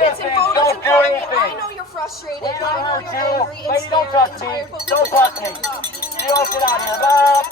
bits and photos in front of me. I know you're frustrated. I know you're angry and scared and tired. Don't touch me. You don't get out of here. Bye.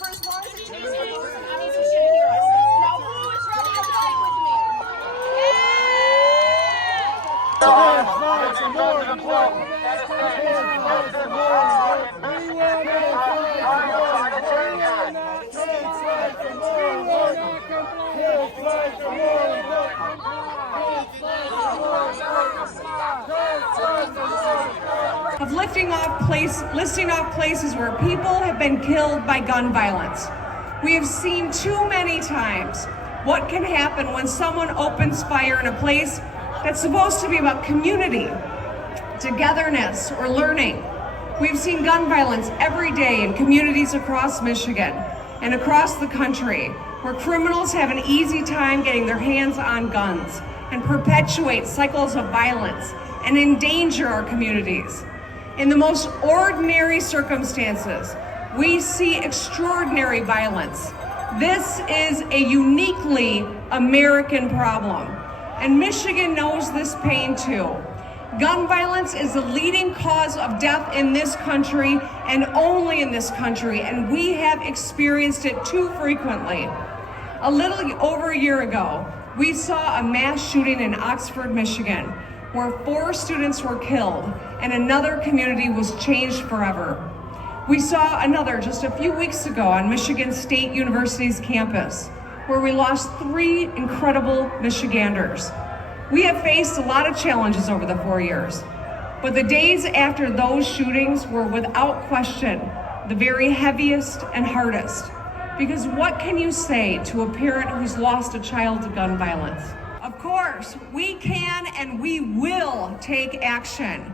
For as long as it takes for those communities to hear us. Now, who is ready to fight with me? Of listing off places where people have been killed by gun violence. We have seen too many times what can happen when someone opens fire in a place that's supposed to be about community, togetherness, or learning. We've seen gun violence every day in communities across Michigan and across the country, where criminals have an easy time getting their hands on guns and perpetuate cycles of violence and endanger our communities. In the most ordinary circumstances, we see extraordinary violence. This is a uniquely American problem, and Michigan knows this pain too. Gun violence is the leading cause of death in this country and only in this country, and we have experienced it too frequently. A little over a year ago, we saw a mass shooting in Oxford, Michigan, where 4 students were killed and another community was changed forever. We saw another just a few weeks ago on Michigan State University's campus, where we lost 3 incredible Michiganders. We have faced a lot of challenges over the 4 years, but the days after those shootings were without question the very heaviest and hardest. Because what can you say to a parent who's lost a child to gun violence? Of course, we can and we will take action.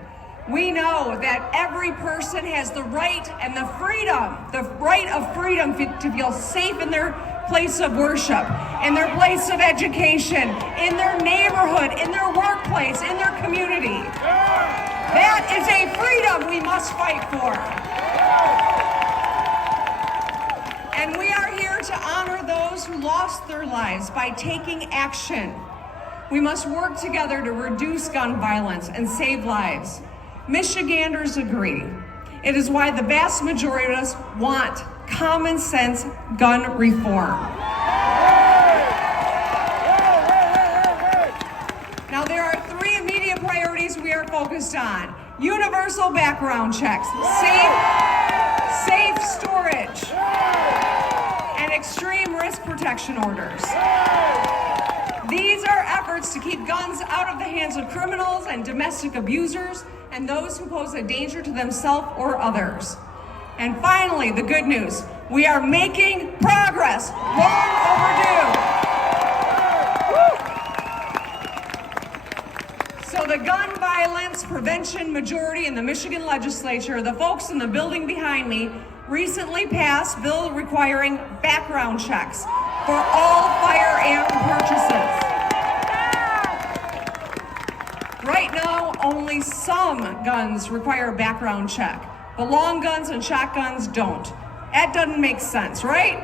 We know that every person has the right and the right of freedom to feel safe in their place of worship, in their place of education, in their neighborhood, in their workplace, in their community. That is a freedom we must fight for. And we are here to honor those who lost their lives by taking action. We must work together to reduce gun violence and save lives. Michiganders agree. It is why the vast majority of us want common sense gun reform. Now, there are 3 immediate priorities we are focused on: universal background checks, safe storage, and extreme risk protection orders. These are efforts to keep guns out of the hands of criminals and domestic abusers and those who pose a danger to themselves or others. And finally, the good news: we are making progress, long overdue. So the gun violence prevention majority in the Michigan Legislature, the folks in the building behind me, recently passed a bill requiring background checks for all firearm purchases. Right now, only some guns require a background check, but long guns and shotguns don't. That doesn't make sense, right?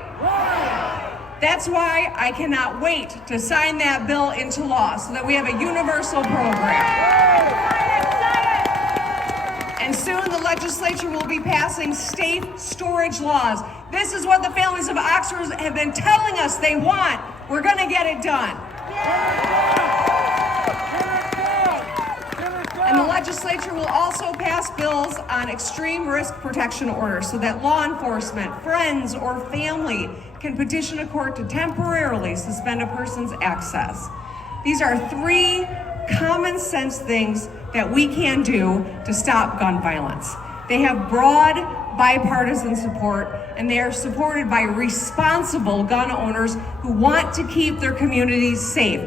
That's why I cannot wait to sign that bill into law so that we have a universal program. And soon the legislature will be passing safe storage laws. This is what the families of Oxford have been telling us they want. We're going to get it done. And the legislature will also pass bills on extreme risk protection orders so that law enforcement, friends, or family can petition a court to temporarily suspend a person's access. These are 3 common sense things that we can do to stop gun violence. They have broad bipartisan support, and they are supported by responsible gun owners who want to keep their communities safe.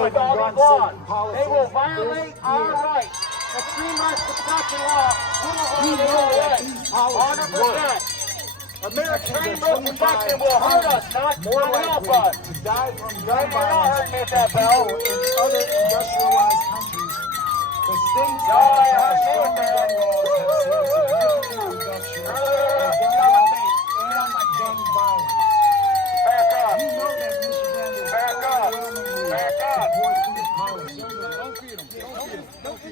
With all these laws, they will violate our rights. Extreme risk protection law will violate our rights. 100%. Extreme risk protection will hurt us, not help us. To die from gun violence in other industrialized countries, the states that have stronger gun laws have seen a significant reduction in gun violence. Back up. You know that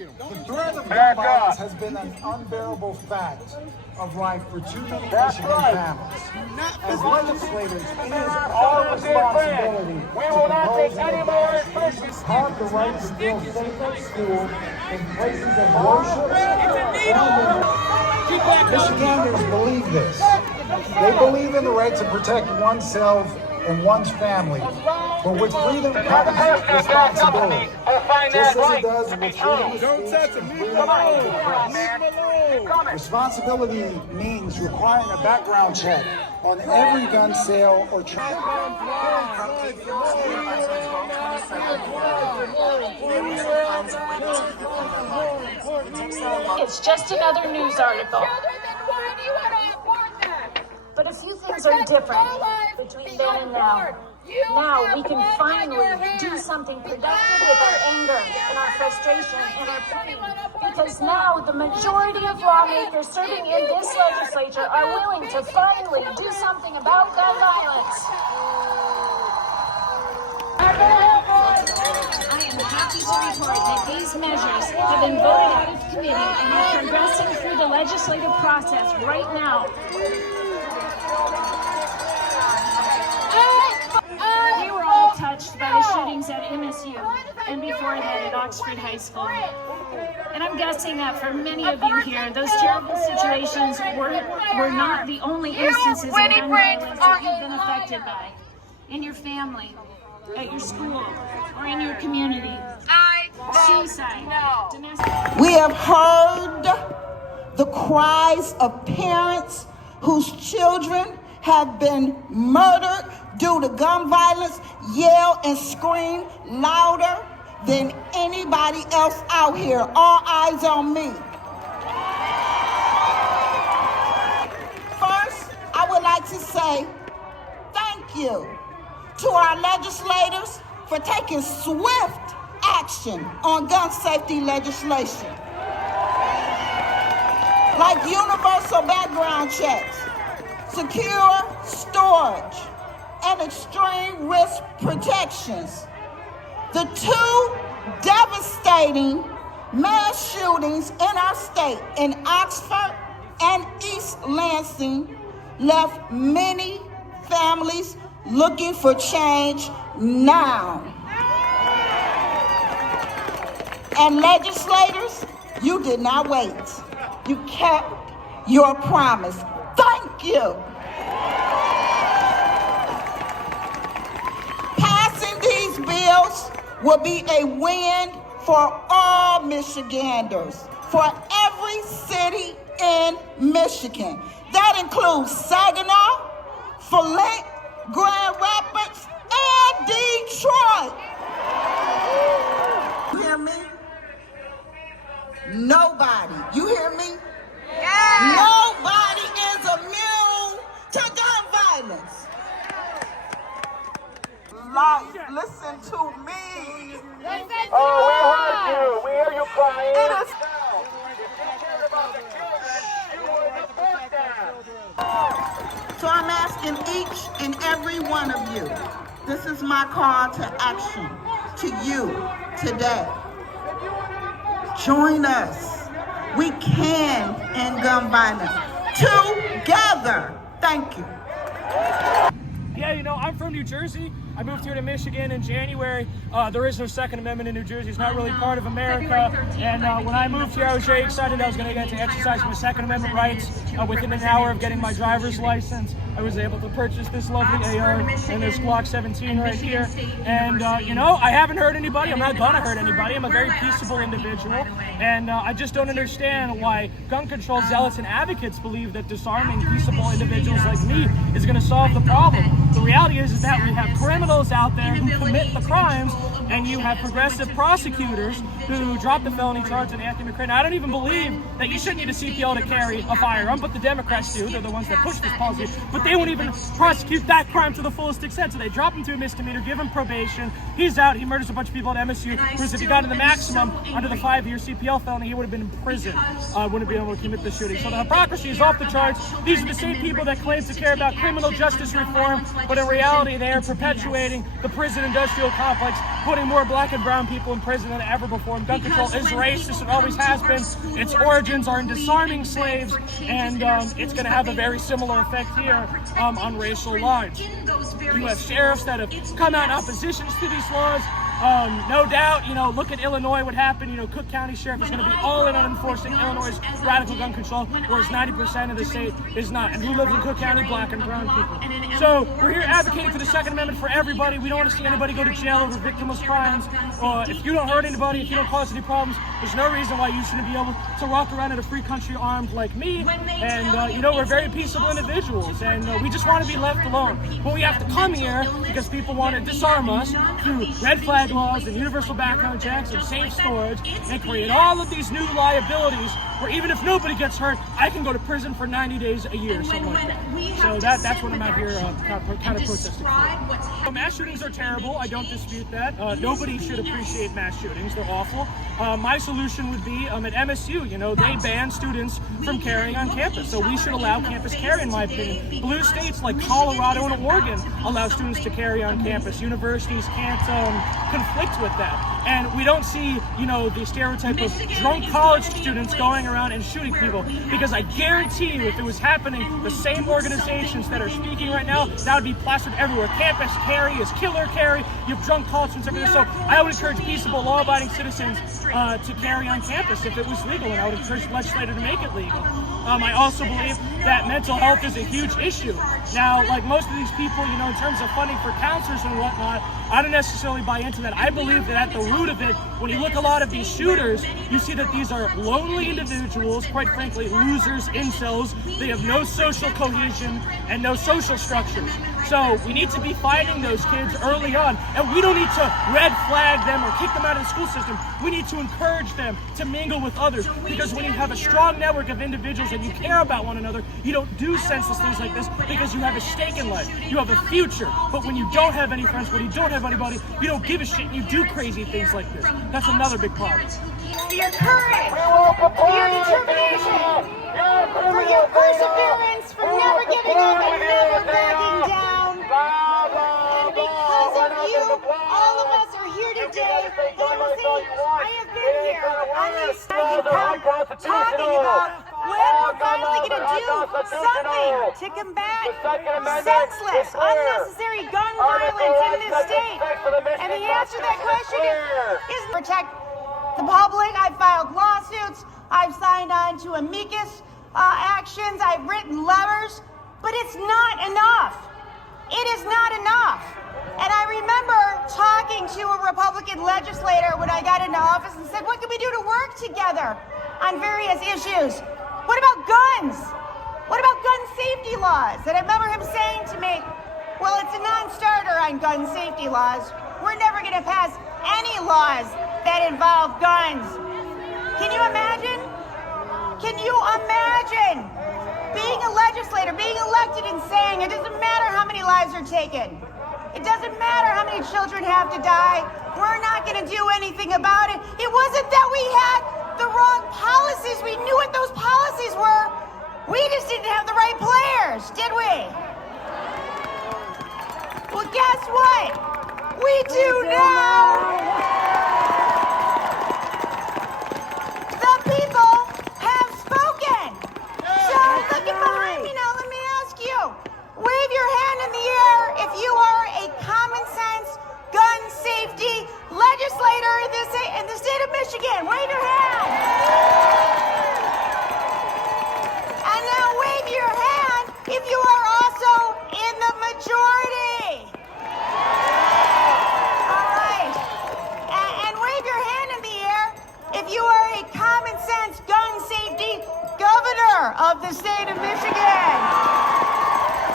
The threat of gun violence has been an unbearable fact of life for too many Michigan families. As legislators, it is our responsibility to propose and advance have the right to feel safe at school, in places of worship, Michiganders believe this. They believe in the right to protect oneself and one's family, but with freedom comes responsibility. Just as it does with freedom of speech and freedom of the press. Responsibility means requiring a background check on every gun sale or It's just another news article. But a few things are different between then and now. Now we can finally do something productive with our anger and our frustration and our pain, because now the majority of lawmakers serving in this legislature are willing to finally do something about gun violence. I am happy to report that these measures have been voted out of committee and are progressing through the legislative process right now. We were all touched by the shootings at MSU and before that at Oxford High School. And I'm guessing that for many of you here, those terrible situations were not the only instances of gun violence that you've been affected by. In your family, at your school, or in your community. Suicide, domestic. We have heard the cries of parents whose children have been murdered due to gun violence, yell and scream louder than anybody else out here. All eyes on me. First, I would like to say thank you to our legislators for taking swift action on gun safety legislation, like universal background checks, secure storage, and extreme risk protections. The two devastating mass shootings in our state, in Oxford and East Lansing, left many families looking for change now. And legislators, you did not wait. You kept your promise. Thank you. Passing these bills will be a win for all Michiganders, for every city in Michigan. That includes Saginaw, Flint, Grand Rapids, and Detroit. You hear me? Nobody. You hear me? Yeah. Nobody is immune to gun violence. Like, listen to me. Oh, we heard you. We hear you crying. It is. So I'm asking each and every one of you, this is my call to action to you today. Join us. We can end gun violence together. Thank you. Yeah, you know, I'm from New Jersey. I moved here to Michigan in January. There is no Second Amendment in New Jersey. It's not really part of America. And when I moved here, I was very excited I was going to get to exercise my Second Amendment rights. Within an hour of getting my driver's license, I was able to purchase this lovely AR and this Glock 17 right here. And, you know, I haven't hurt anybody. I'm not going to hurt anybody. I'm a very peaceable individual. And I just don't understand why gun control zealots and advocates believe that disarming peaceable individuals like me is going to solve the problem. The reality is that we have criminals out there who commit the crimes, and you have progressive prosecutors who drop the felony charge on Anthony McRae. Now, I don't even believe that you shouldn't need a CPO to carry a firearm, but the Democrats do. They're the ones that push this policy. But they won't even prosecute that crime to the fullest extent. So they drop him to a misdemeanor, give him probation. He's out. He murders a bunch of people at MSU. Whereas if he got in the maximum under the 5-year CPL felony, he would have been in prison. Wouldn't be able to commit the shooting. So the hypocrisy is off the charts. These are the same people that claim to care about criminal justice reform, but in reality, they are perpetuating perpetuating the prison industrial complex, putting more black and brown people in prison than ever before. And gun control is racist. It always has been. Its origins are in disarming slaves, and it's going to have a very similar effect here on racial lines. You have sheriffs that have come out in opposition to these laws. No doubt, look at Illinois, what happened. Cook County Sheriff is going to be all in on enforcing Illinois' radical gun control, whereas 90% of the state is not. And who lives in Cook County? Black and brown people. So we're here advocating for the Second Amendment for everybody. We don't want to see anybody go to jail over victimless crimes. If you don't hurt anybody, if you don't cause any problems, there's no reason why you shouldn't be able to walk around in a free country armed like me. And, we're very peaceable individuals, and we just want to be left alone. But we have to come here because people want to disarm us through red flag laws and universal background checks and safe storage, and create all of these new liabilities where even if nobody gets hurt, I can go to prison for 90 days a year, something like that. So that's what I'm out here kind of protesting for. Mass shootings are terrible. I don't dispute that. Nobody should appreciate mass shootings. They're awful. My solution would be at MSU, they ban students from carrying on campus. So we should allow campus carry, in my opinion. Blue states like Colorado and Oregon allow students to carry on campus. Universities can't conflict with that. And we don't see, the stereotype of drunk college students going around and shooting people, because I guarantee you if it was happening, the same organizations that are speaking right now, that would be plastered everywhere. Campus carry is killer carry. You have drunk college students everywhere. So I would encourage peaceable, law-abiding citizens to carry on campus if it was legal, and I would encourage the legislature to make it legal. I also believe that mental health is a huge issue. Now, like most of these people, in terms of funding for counselors and whatnot, I don't necessarily buy into that. I believe that at the root of it, when you look at a lot of these shooters, you see that these are lonely individuals, quite frankly, losers, incels. They have no social cohesion and no social structures. So we need to be fighting those kids early on, and we don't need to red flag them or kick them out of the school system. We need to encourage them to mingle with others, because when you have a strong network of individuals and you care about one another, you don't do senseless things like this because you have a stake in life. You have a future. But when you don't have any friends, when you don't have anybody, you don't give a shit and you do crazy things like this. That's another big problem. For your courage, for your determination, for your perseverance, for never giving up and never backing down. And because of you, all of us are here today. I have been here on these sides talking about when we're finally going to do something to combat senseless, unnecessary gun violence in this state. And the answer to that question is protect the public. I've filed lawsuits. I've signed on to amicus actions. I've written letters. But it's not enough. It is not enough. And I remember talking to a Republican legislator when I got into office and said, what can we do to work together on various issues? What about guns? What about gun safety laws? And I remember him saying to me, well, it's a non-starter on gun safety laws. We're never going to pass any laws that involve guns. Can you imagine? Can you imagine being a legislator, being elected and saying it doesn't matter how many lives are taken. It doesn't matter how many children have to die. We're not going to do anything about it. It wasn't that we had the wrong policies. We knew what those policies were. We just didn't have the right players, did we? Well, guess what? We do now. The people have spoken. So looking behind me now, let me ask you, wave your hand in the air if you are a common sense gun safety legislator in the state of Michigan. Wave your hand. And now wave your hand if you are also in the majority. All right. And wave your hand in the air if you are a common sense gun safety governor of the state of Michigan.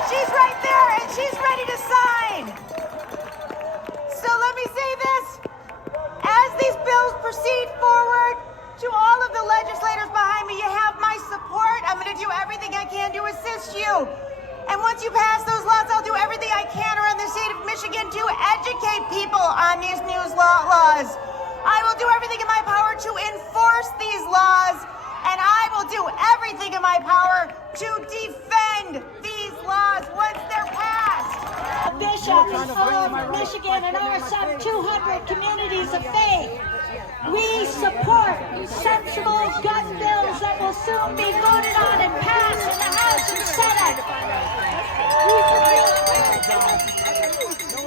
She's right there and she's ready to sign. So let me say this. As these bills proceed forward, to all of the legislators behind me, you have my support. I'm going to do everything I can to assist you. And once you pass those laws, I'll do everything I can around the state of Michigan to educate people on these new laws. I will do everything in my power to enforce these laws, and I will do everything in my power to defend these laws once they're passed. bishops of Michigan and our some 200 communities of faith, we support sensible gun bills that will soon be voted on and passed in the House and Senate.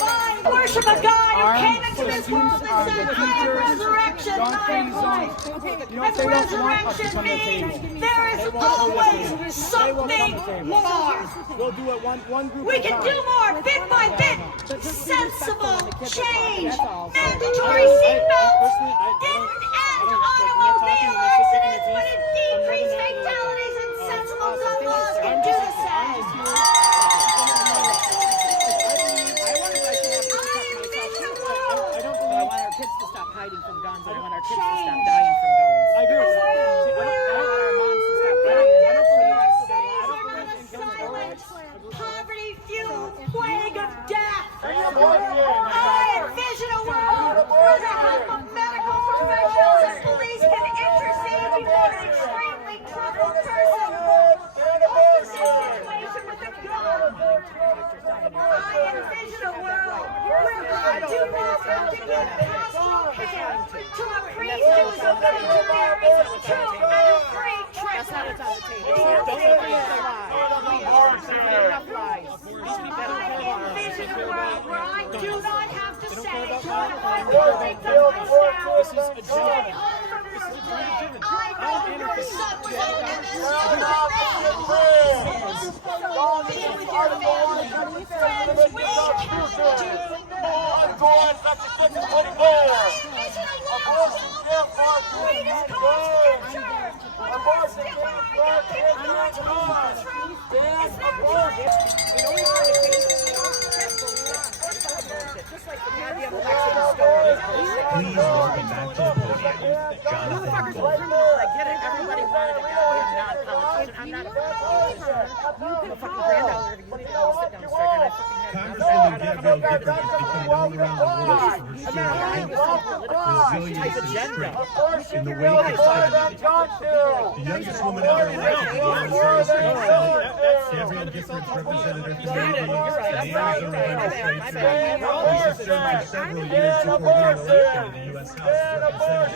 I worship a God who came into this world and said, I am resurrection and I am life. And resurrection means there is always something more. We'll do it one group We can do more, bit by bit. Sensible change. Mandatory seatbelts didn't end automobile accidents, but it decreased fatalities, and sensible gun laws can do the same. I want our kids to stop hiding from guns, and I want our kids to stop dying from guns. I agree with that. I want our moms to stop dying. I don't for the rest of their lives. Poverty-fueled plague of death. I envision a world where the help of medical professionals and police can intercede before an extremely troubled person faces a situation with a gun. I envision a world where I do not have to give pastoral care to a priest who is about to marry his two and a free trip. That's not what's on the table. Don't believe the lies. Enough lies. I envision a world where I do not have to say to one of my colleagues on my staff, stay home from work. I know your son was on MS. Be with your family. Friends, we can do more. I envision a world greatest cause in church. When we're still wearing kids going to the classroom, it's their time. Just like the goddamn election story. Please welcome back to the podium, Jonathan Motherfuckers are criminal. I get it. Everybody wanted a goddamn non-politician. I'm not a politician. I'm a fucking granddaughter. You need to go sit down straight. And I fucking have Congresswoman Gabby Giffords is becoming known around the world for her story, resilience, and strength in the wake of tragedy. The youngest woman ever elected to the United States Senate, Gabby Giffords, representative from the Arizona Legislature, has served for several years before being elected in the U.S. House of Representatives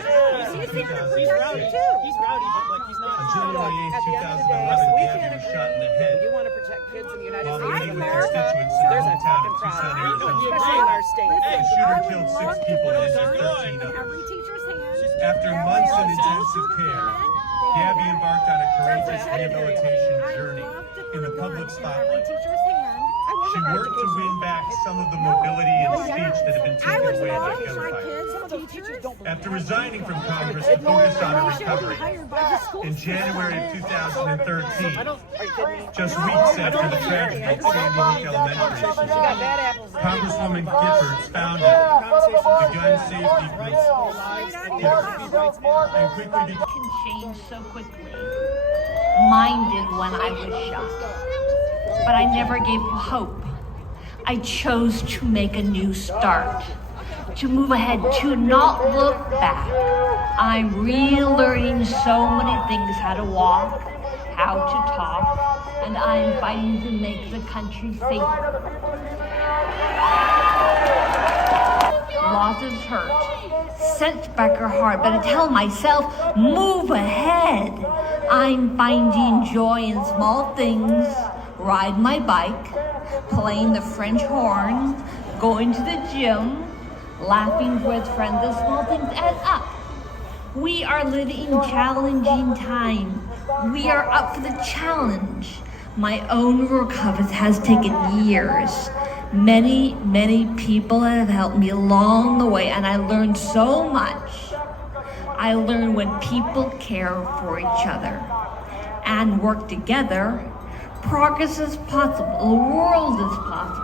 in 2006. He's rowdy, but like he's not. On January 8, 2011, Gabby was shot in the head You want to protect kids in the United while States of meeting with America? constituents in her There's a hometown fucking of Tucson, problem. Arizona. Especially in our state. The shooter killed 6 people and injured 13 others. After months of intensive care, Gabby embarked on a courageous rehabilitation journey in the public spotlight. She worked to win back some of the mobility and speech that had been taken away by gunfire. After resigning from Congress to focus on her recovery, in January of 2013, just weeks after the tragedy at Sandy Hook Elementary School, Congresswoman Giffords founded the gun safety group and quickly became Can change so quickly. Mine did when I was shot. But I never gave up hope. I chose to make a new start, to move ahead, to not look back. I'm relearning so many things, how to walk, how to talk, and I'm fighting to make the country safer. Losses hurt, setbacks are hard, but I tell myself, move ahead. I'm finding joy in small things, ride my bike, playing the French horn, going to the gym, laughing with friends. The small things add up. We are living in challenging times. We are up for the challenge. My own recovery has taken years. Many, many people have helped me along the way, and I learned so much. I learned when people care for each other and work together, progress is possible. The world is possible.